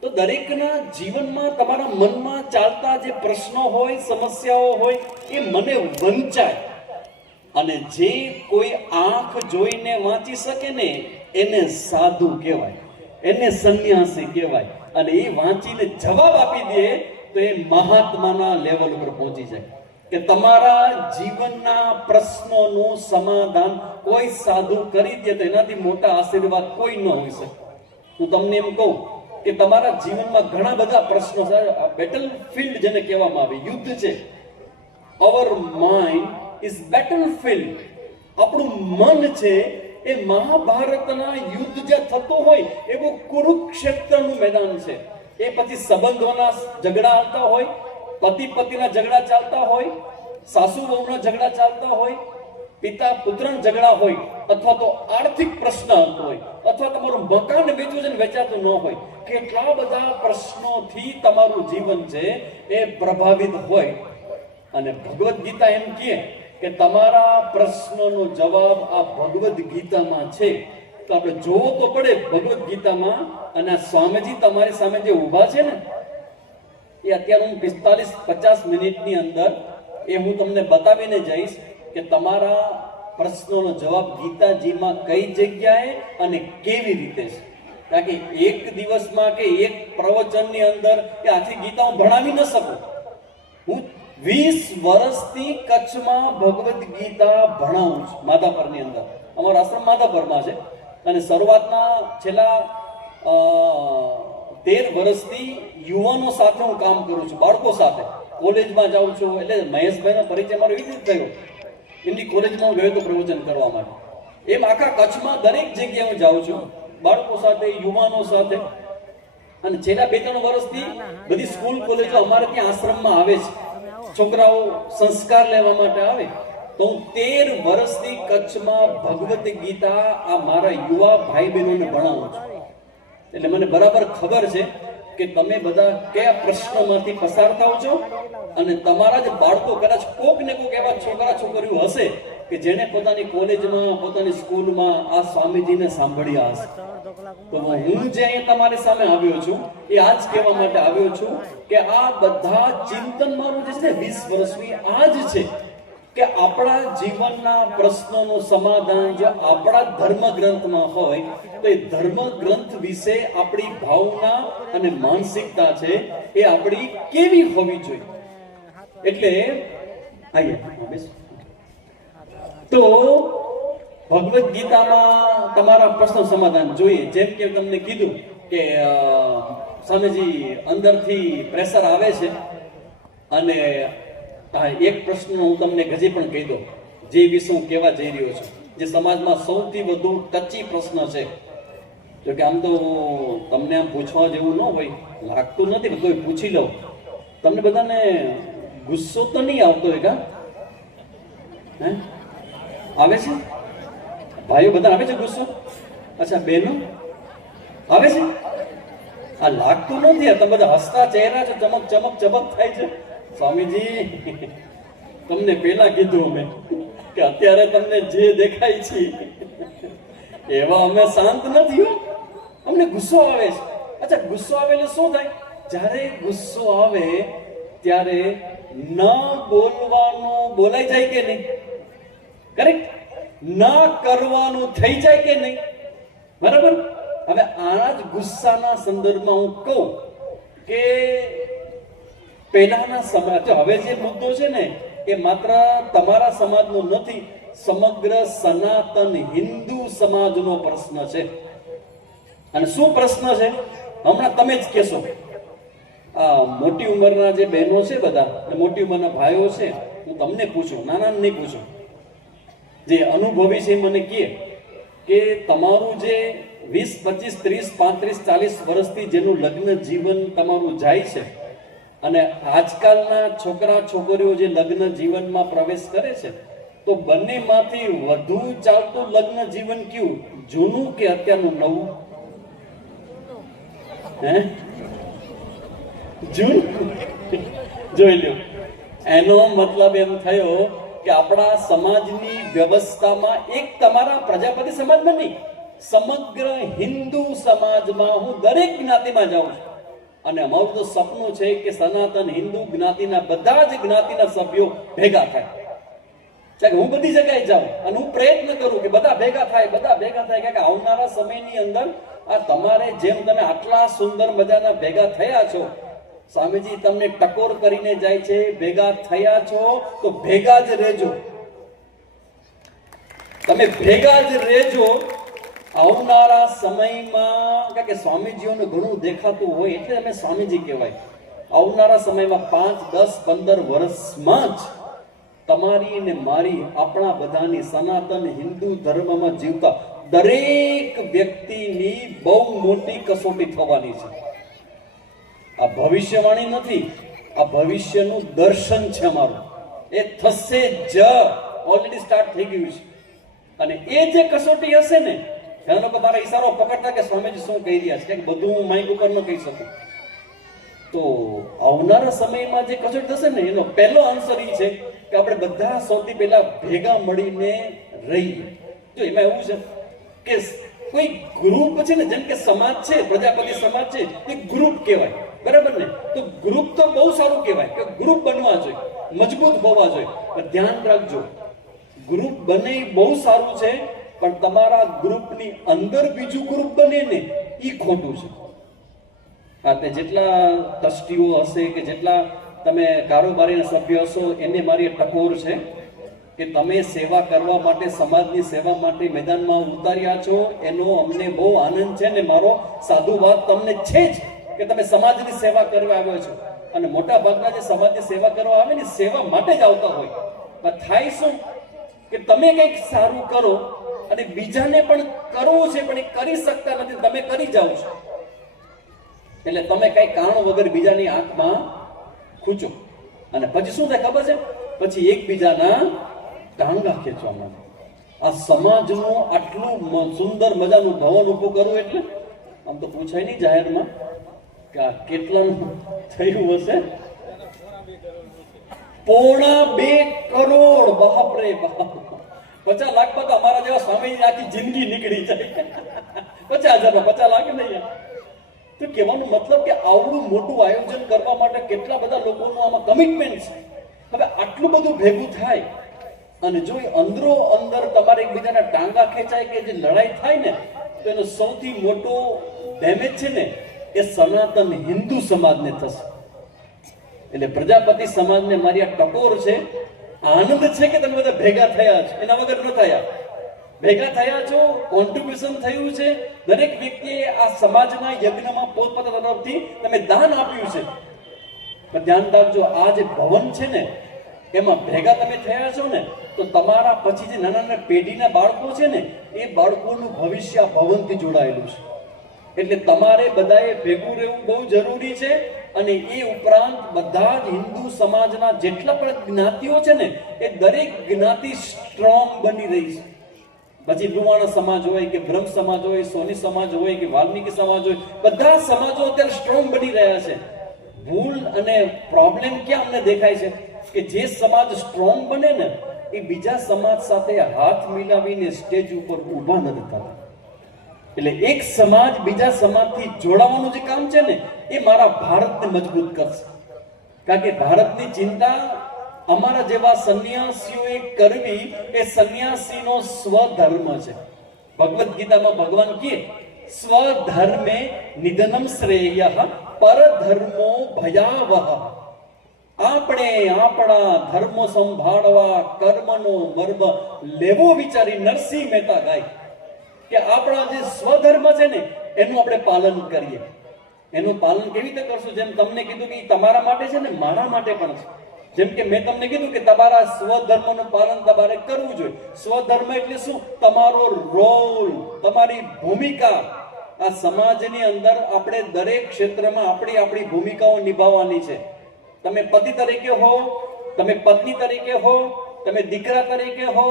તો દરેકના જીવનમાં તમારા મનમાં ચાલતા જે પ્રશ્નો હોય, સમસ્યાઓ હોય, એ મને વંચાય. અને જે કોઈ આંખ જોઈને વાંચી શકે ને એને સાધુ કહેવાય, એને સંન્યાસી કહેવાય. અને એ વાંચીને જવાબ આપી દે તો એ મહાત્માના લેવલ ઉપર પહોંચી જાય. કે તમારા જીવનના પ્રશ્નોનું સમાધાન કોઈ સાધુ કરી દે તો એનાથી મોટા આશીર્વાદ કોઈ ન હોઈ શકે. હું તમને એમ કહું કે તમારા જીવનમાં ઘણા બધા પ્રશ્નો છે. બેટલ ફિલ્ડ જેને કહેવામાં આવે, યુદ્ધ છે. અવર માઇન્ડ ઇઝ બેટલ ફિલ્ડ. આપણું મન છે એ મહાભારતના યુદ્ધ જે થતું હોય એવું કુરુક્ષેત્રનું મેદાન છે. એ પછી સંબંધોના ઝઘડા આવતા હોય, પતિ પતિના ઝઘડા ચાલતા હોય, સાસુ વહુના ઝઘડા ચાલતા હોય, પિતા પુત્રના ઝઘડા હોય, અથવા તો આર્થિક પ્રશ્ન હોય, અથવા તમારું મકાન વેચવું છે ને વેચાતું ન હોય. કેટલા બધા પ્રશ્નોથી તમારું જીવન છે એ પ્રભાવિત હોય. અને ભગવદ્ ગીતા એમ કહે કે તમારા પ્રશ્નોનો જવાબ આ ભગવદ્ ગીતામાં છે. તો આપણે જોવું તો પડે ભગવદ્ ગીતામાં. અને આ સ્વામીજી તમારી સામે જે ઊભા છે ને એ અત્યારે હું 45-50 મિનિટની અંદર એ હું તમને બતાવીને જઈશ કે તમારા પ્રશ્નોનો જવાબ ગીતાજીમાં કઈ જગ્યાએ અને કેવી રીતે છે. કારણ કે એક દિવસમાં કે એક પ્રવચનની અંદર કે આખી ગીતા હું ભણાવી ન શકું. હું 20 વર્ષથી કચ્છમાં ભગવદ્ ગીતા ભણાવું છું માધાપરની અંદર. અમારો આશ્રમ માધાપરમાં છે અને શરૂઆતના છેલ્લા 13 વર્ષથી યુવાનો સાથે હું કામ કરું છું, બાળકો સાથે કોલેજમાં જાઉં છું. એટલે મહેશભાઈનો પરિચય મારો એવી રીતે થયો, એમની કોલેજમાં હું ગયો તો પ્રવચન કરવા માટે. એમ આખા કચ્છમાં દરેક જગ્યાએ હું જાઉં છું બાળકો સાથે, યુવાનો સાથે. અને છેલ્લા 2-3 વર્ષથી બધી સ્કૂલ કોલેજો અમારે ત્યાં આશ્રમમાં આવે છે, છોકરાઓ સંસ્કાર લેવા માટે આવે. તો હું 13 વર્ષથી કચ્છમાં ભગવદ્ ગીતા આ મારા યુવા ભાઈ બહેનોને ભણાવું છું. એટલે મને બરાબર ખબર છે કે તમે બધા કયા પ્રશ્નોમાંથી પસાર થાવ છો. અને તમારા જ બાળકો, કદાચ કોક ને કોક એવા છોકરા છોકરીઓ હશે કે જેને પોતાની કોલેજમાં, પોતાની સ્કૂલમાં આ સ્વામીજીને સાંભળ્યા હશે. તો હું જે અહીંયા તમારી સામે આવ્યો છું એ આ જ કહેવા માટે આવ્યો છું કે આ બધા ચિંતન મારું જે છે ને 20 વર્ષની આ જ છે કે આપણા જીવનના પ્રશ્નોનું સમાધાન જો આપણા ધર્મ ગ્રંથમાં હોય તો એ ધર્મ ગ્રંથ વિશે આપણી ભાવના અને માનસિકતા છે એ આપણી કેવી હોવી જોઈએ. એટલે તો ભગવદ્ ગીતામાં તમારા પ્રશ્ન સમાધાન જોઈએ. જેમ કે તમને કીધું કે સ્વામીજી અંદરથી પ્રેશર આવે છે. અને એક પ્રશ્ન હું તમને હજી પણ કહી દઉં, જે વિશે હું કહેવા જઈ રહ્યો છું, જે સમાજમાં સૌથી વધુ ટચી પ્રશ્ન છે. જો કે આમ તો તમને આમ પૂછવા જેવું ન હોય, લાગતું નથી, કોઈ પૂછી લઉં. તમને બધાને ગુસ્સો તો નહીં આવતો હોય કા? હે, આવે છે? ભાઈઓ બધા આવે છે ગુસ્સો? અચ્છા, બહેનો આવે છે? આ લાગતું નથી. તમે બધા હસતા ચહેરા છે, ચમક ચમક ચમક થાય છે. સ્વામીજી, તમને પેલા કીધું અમે કે અત્યારે તમને જે દેખાય છે એવા અમે શાંત નથી હો. અમને ગુસ્સો આવે છે. અચ્છા, ગુસ્સો આવે એટલે શું થાય? જ્યારે ગુસ્સો આવે ત્યારે ન બોલવાનું બોલાઈ જાય કે નહીં? કરેક્ટ? ન કરવાનું થઈ જાય કે નહીં? બરાબર. હવે આના જ ગુસ્સાના સંદર્ભમાં હું કહું કે પહેલાના સમય, હવે જે મુદ્દો છે ને એ માત્ર તમારા સમાજનો નથી, સમગ્ર સનાતન હિન્દુ સમાજનો પ્રશ્ન છે. અને શું પ્રશ્ન છે હમણાં તમે જ કહેશો. આ મોટી ઉંમરના જે બહેનો છે બધા, મોટી ઉંમરના ભાઈઓ છે, હું તમને પૂછું, નાના નહીં પૂછું, જે અનુભવી છે મને કહે કે તમારું જે 20, 25, 30, 35, 40 વર્ષથી જેનું લગ્ન જીવન તમારું જાય છે અને આજકાલના છોકરા છોકરીઓ જે લગ્ન જીવનમાં પ્રવેશ કરે છે, તો બંનેમાંથી વધુ ચાલતું લગ્ન જીવન કયું, જૂનું કે અત્યારનું નવું? હે, જૂનું. જોઈ લ્યો, એનો મતલબ એમ થયો કે આપણા સમાજની વ્યવસ્થામાં, એક તમારા પ્રજાપતિ સમાજમાં નહીં, સમગ્ર હિન્દુ સમાજમાં હું દરેક જ્ઞાતિમાં જાઉં છું અને અમારું તો સપનું છે કે સનાતન હિન્દુ જ્ઞાતિના બધા જ જ્ઞાતિના સભ્યો ભેગા થાય. હું બધી જગ્યાએ જાઉં અને હું પ્રયત્ન કરું કે બધા ભેગા થાય, બધા ભેગા થાય. કારણ કે આવનારા સમયની અંદર આ તમારે જેમ તમે આટલા સુંદર મજાના ભેગા થયા છો, સ્વામીજી તમને ટકોર કરીને જાય છે, ભેગા થયા છો તો ભેગા જ રહેજો. તમે ભેગા જ રહેજો. આવનારા સમયમાં, કારણ કે સ્વામીજીઓને ઘણું દેખાતું હોય એટલે અમે સ્વામીજી કહેવાય. આવનારા સમયમાં 5, 10, 15 વર્ષમાં જ તમારી ને મારી, આપણા બધાની સનાતન હિન્દુ ધર્મમાં જીવતા દરેક વ્યક્તિની બહુ મોટી કસોટી થવાની છે. આ ભવિષ્યવાણી નથી, આ ભવિષ્યનું દર્શન છે અમારું. એ થશે જ, ઓલરેડી સ્ટાર્ટ થઈ ગયું છે. અને એ જે કસોટી હશે ને, ઘણા લોકો મારા ઈશારો પકડતા કે સ્વામીજી શું કહી રહ્યા છે, કે બધું હું માઇક ઉપર ન કહી શકું. તો આવનારા સમયમાં જે કસોટી થશે ને, એનો પહેલો આન્સર એ છે કે આપણે બધા સૌથી પહેલા ભેગા મળીને રહીએ. જો એમાં એવું છે કે કોઈ ગ્રુપ છે ને, જેમ કે સમાજ છે, પ્રજાપતિ સમાજ છે, એ ગ્રુપ કહેવાય, બરાબર ને? તો ગ્રુપ તો બહુ સારું કહેવાય કે ગ્રુપ બનવા જોઈએ, મજબૂત હોવા જોઈએ. ધ્યાન રાખજો, ગ્રુપ બને એ બહુ સારું છે, પણ તમારા ગ્રુપની અંદર બીજું ગ્રુપ બને ને એ ખોટું છે. હા, તે જેટલા ટ્રસ્ટીઓ હશે કે જેટલા તમે કારોબારીના સભ્ય હશો, એને મારી ટકોર છે કે તમે સેવા કરવા માટે, સમાજની સેવા માટે મેદાનમાં ઉતાર્યા છો. એનો અમને બહુ આનંદ છે ને મારો સાધુવાદ તમને છે જ કે તમે સમાજની સેવા કરવા આવ્યો છો. અને મોટા ભાગના જે સમાજની સેવા કરવા આવે ને, સેવા માટે જ આવતા હોય. પણ થાય શું કે તમે કંઈક સારું કરો અને બીજાને પણ કરવું છે, પણ એ કરી શકતા નથી, તમે કરી જાઓ છો. એટલે તમે કઈ કારણ વગર બીજાની આંખમાં ખૂંચો અને પછી શું થાય ખબર છે? પછી એકબીજાના ટાંગા ખેંચવા માંડે. આ સમાજનું આટલું સુંદર મજાનું ભવન ઊભું કરવું એટલે આમ તો પૂછાય નહીં જાહેરમાં કે આ કેટલાનું થયું હશે. 2.5 કરોડ. બાપ રે બાપ. 50 લાખમાં તો અમારા જેવા સ્વામીની આખી જિંદગી નીકળી જાય. 50,000 50 લાખ નહીં. તો કહેવાનો મતલબ કે આવડું મોટું આયોજન કરવા માટે કેટલા બધા લોકોનું આમાં કમિટમેન્ટ છે. હવે આટલું બધું ભેગું થાય અને જો અંદરો અંદર તમારે એકબીજાના ટાંગા ખેંચાય કે જે લડાઈ થાય ને, તો એનો સૌથી મોટો ડેમેજ છે ને એ સનાતન હિન્દુ સમાજને થશે. એટલે પ્રજાપતિ સમાજને મારી આ ટકોર છે. આનંદ છે કે તમે બધા ભેગા થયા છો, એના વગર ન થયા. ભેગા થયા છો, કોન્ટ્રીબ્યુશન થયું છે. દરેક વ્યક્તિએ આ સમાજના યજ્ઞમાં પોતપોતાના તરફથી તમે દાન આપ્યું છે. પણ ધ્યાન રાખજો, આ જે ભવન છે ને એમાં ભેગા તમે થયા છો ને, તો તમારા પછી જે નાના નાના પેઢીના બાળકો છે ને, એ બાળકોનું ભવિષ્ય આ ભવનથી જોડાયેલું છે. એટલે તમારે બધાએ ભેગું રહેવું બહુ જરૂરી છે. અને એ ઉપરાંત બધા જ હિન્દુ સમાજના જેટલા પણ જ્ઞાતિઓ છે ને, એ દરેક જ્ઞાતિ સ્ટ્રોંગ બની રહી છે. પછી લુહાણા સમાજ હોય કે બ્રહ્મ સમાજ હોય, સોની સમાજ હોય કે વાલ્મીકી સમાજ હોય, બધા સમાજો અત્યારે સ્ટ્રોંગ બની રહ્યા છે. ભૂલ અને પ્રોબ્લેમ ક્યાં અમને દેખાય છે કે જે સમાજ સ્ટ્રોંગ બને ને, એ બીજા સમાજ સાથે હાથ મિલાવીને સ્ટેજ ઉપર ઊભા નથી થતા. એટલે એક સમાજ બીજા સમાજથી જોડાવાનું જે કામ છે ને, એ મારા ભારતને મજબૂત કરશે. કારણ કે ભારતની ચિંતા અમારા જેવા સંન્યાસીઓએ કરવી એ સંન્યાસીનો સ્વધર્મ છે. ભગવદ્ ગીતામાં ભગવાન કહે, સ્વધર્મે નિધનમ શ્રેયઃ પરધર્મો ભયાવહ. આપણે આપણા ધર્મો સંભાળવા કર્મનો મર્મ લેવો વિચારી નરસિંહ મહેતા ગાય કે આપણા જે સ્વધર્મ છે ને એનું આપણે પાલન કરીએ. એનું પાલન કેવી રીતે કરશું? જેમ તમને કીધું કે તમારા માટે છે ને, મારા માટે પણ છે. જેમ કે મેં તમને કીધું કે તમારા સ્વધર્મનું પાલન તમારે કરવું જોઈએ. સ્વધર્મ એટલે શું? તમારો રોલ, તમારી ભૂમિકા. આ સમાજની અંદર આપણે દરેક ક્ષેત્રમાં આપણી ભૂમિકાઓ નિભાવવાની છે. તમે પતિ તરીકે હો, તમે પત્ની તરીકે હો, તમે દીકરા તરીકે હો,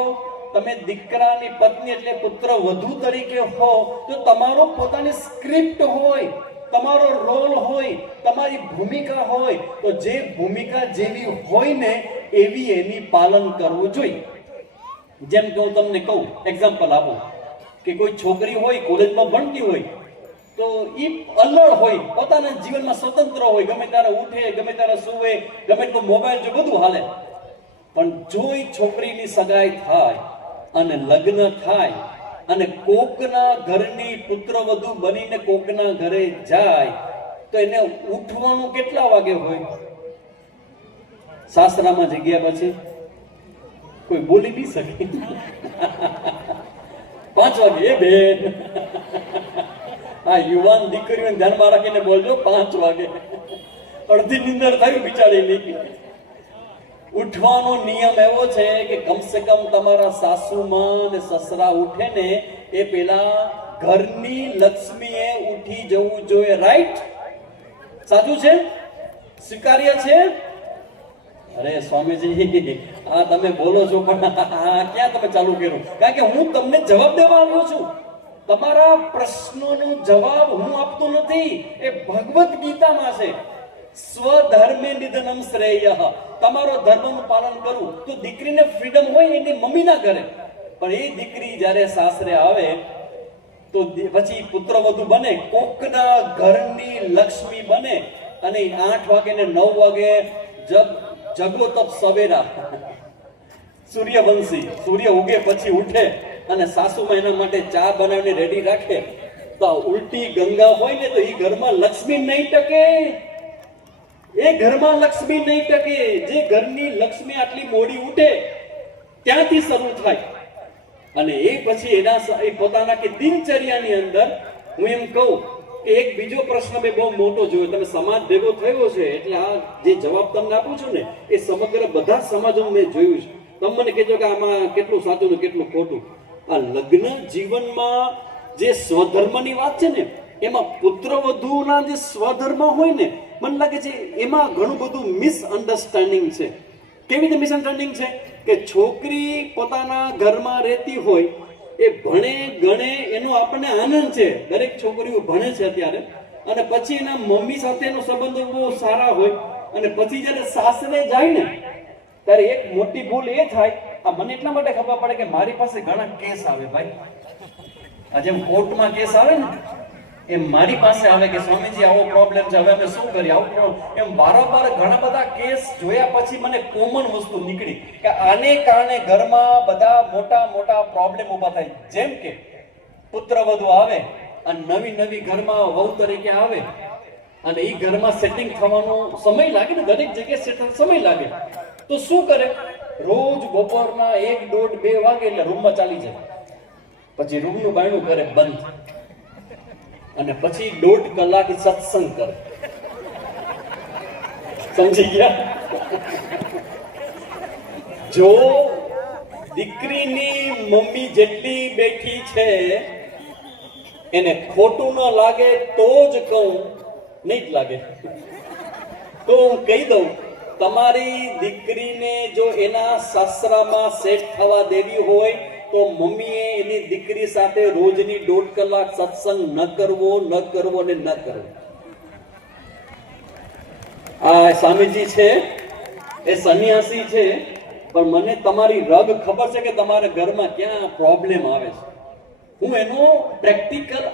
તમે દીકરાની પત્ની એટલે પુત્ર વધુ તરીકે હો, તો તમારો પોતાની સ્ક્રિપ્ટ હોય, તમારો રોલ હોય, તમારી ભૂમિકા હોય. તો જે ભૂમિકા જેવી હોય ને એવી એની પાલન કરવું જોઈએ. જેમ કે હું તમને કહું, એક્ઝામ્પલ આપું કે કોઈ છોકરી હોય, કોલેજમાં ભણતી હોય, તો એ અલગ હોય, પોતાના જીવનમાં સ્વતંત્ર હોય, ગમે ત્યારે ઉઠે, ગમે ત્યારે સૂવે, ગમે તો મોબાઈલ જો બધું હાલે. પણ જો એ છોકરીની સગાઈ થાય અને લગ્ન થાય અને કોકના ઘરની પુત્રવધુ બનીને કોકના ઘરે જાય, તો એને ઉઠવાનું કેટલા વાગે હોય? સાસરામાં જગ્યા પછી કોઈ બોલી નહીં શકે. 5 વાગે. એ બેન, આ યુવાન દીકરીઓને ધ્યાનમાં રાખીને બોલજો, 5 વાગે. અડધી નિંદર થયું બિચારી. ઉઠવાનો નિયમ એવો છે કે કમસે કમ તમારા સાસુમાં અને સસરા ઉઠે ને એ પેલા ઘરની લક્ષ્મીએ ઉઠી જવું જોઈએ. રાઈટ? સાચું છે? સ્વીકાર્ય છે? અરે સ્વામીજી, આ તમે બોલો છો પણ ક્યાં તમે ચાલુ કર્યું? કારણ કે હું તમને જવાબ દેવા આવ્યો છું. તમારા પ્રશ્નોનો જવાબ હું આપતો નથી, એ ભગવદ્ ગીતામાં છે. સ્વધર્મે નિધનમ શ્રેયઃ. તમારો ધર્મનું પાલન કરવું. તો દીકરીને ફ્રીડમ હોય એની મમ્મી ના કરે, પણ એ દીકરી જ્યારે સાસરે આવે તો પછી પુત્રવધુ બને, કોકના ઘરની લક્ષ્મી બને, અને 8 વાગે ને 9 વાગે જગો તપ સવેરા સૂર્યવંશી, સૂર્ય ઉગે પછી ઉઠે અને સાસુમાં એના માટે ચા બનાવીને રેડી રાખે, તો આ ઉલટી ગંગા હોય ને તો એ ઘરમાં લક્ષ્મી નહીં ટકે. એ ઘરમાં લક્ષ્મી નહીં ટકે. જે ઘરની લક્ષ્મી આટલી મોડી ઉઠે ત્યાંથી શરૂ થાય અને એ પછી એ પોતાના કે દિનચર્યાની અંદર હું એમ કહું કે એક બીજો પ્રશ્ન મેં બહુ મોટો જોયો. તમે સમાજ ભેગો થયો છે એટલે આ જે જવાબ તમને આપું છું ને એ સમગ્ર બધા સમાજોમાં મેં જોયું છે. તમે મને કહેજો કે આમાં કેટલું સાચું ને કેટલું ખોટું. આ લગ્ન જીવનમાં જે સ્વધર્મની વાત છે ને એમાં પુત્રવધુના જે સ્વધર્મ હોય ને મને લાગે છે એમાં ઘણું બધું મિસઅન્ડરસ્ટેન્ડિંગ છે. કેવી રીતે મિસઅન્ડરસ્ટેન્ડિંગ છે કે છોકરી પોતાના ઘરમાં રહેતી હોય એ ભણે ગણે એનો આપણને આનંદ છે. દરેક છોકરીઓ ભણે છે અત્યારે અને પછી એના મમ્મી સાથેનો સંબંધો બહુ સારા હોય અને પછી જ્યારે સાસરે જાય ને ત્યારે એક મોટી ભૂલ એ થાય. આ મને એટલા માટે ખબર પડે કે મારી પાસે ઘણા કેસ આવે ભાઈ. આ જેમ કોર્ટમાં કેસ આવે ને એમ મારી પાસે આવે કે સ્વામીજી આવો પ્રોબ્લેમ છે, હવે અમે શું કરીએ, આવો પ્રોબ્લેમ. એમ વારંવાર ઘણા બધા કેસ જોયા પછી મને કોમન વસ્તુ નીકળી કે આને કારણે ઘરમાં બધા મોટા મોટા પ્રોબ્લેમ ઊભા થાય. જેમ કે પુત્રવધુ આવે અને નવી નવી ઘરમાં વહુ તરીકે આવે અને એ ઘરમાં સેટિંગ થવાનો સમય લાગે ને, દરેક જગ્યાએ સેટ સમય લાગે. તો શું કરે, રોજ બપોરના 1, 1:30, 2 વાગે એટલે રૂમમાં ચાલી જાય. પછી રૂમનું બાયણું કરે બંધ અને પછી 1.5 કલાક સત્સંગ કરે. સમજી ગયા? જો દીકરીની મમ્મી જેટલી બેઠી છે એને ખોટું ન લાગે તો જ કહું, નહીં જ લાગે તો હું કહી દઉં, તમારી દીકરીને જો એના સાસરામાં સેટ થવા દેવી હોય તો મમ્મીએ એની દીકરી સાથે રોજની 1.5 કલાક સત્સંગ ન કરવો ને ન કરવો. આ સ્વામીજી છે એ સન્યાસી છે પણ મને તમારી રગ ખબર છે કે તમારા ઘરમાં ક્યાં પ્રોબ્લેમ આવે છે. હું એનો પ્રેક્ટિકલ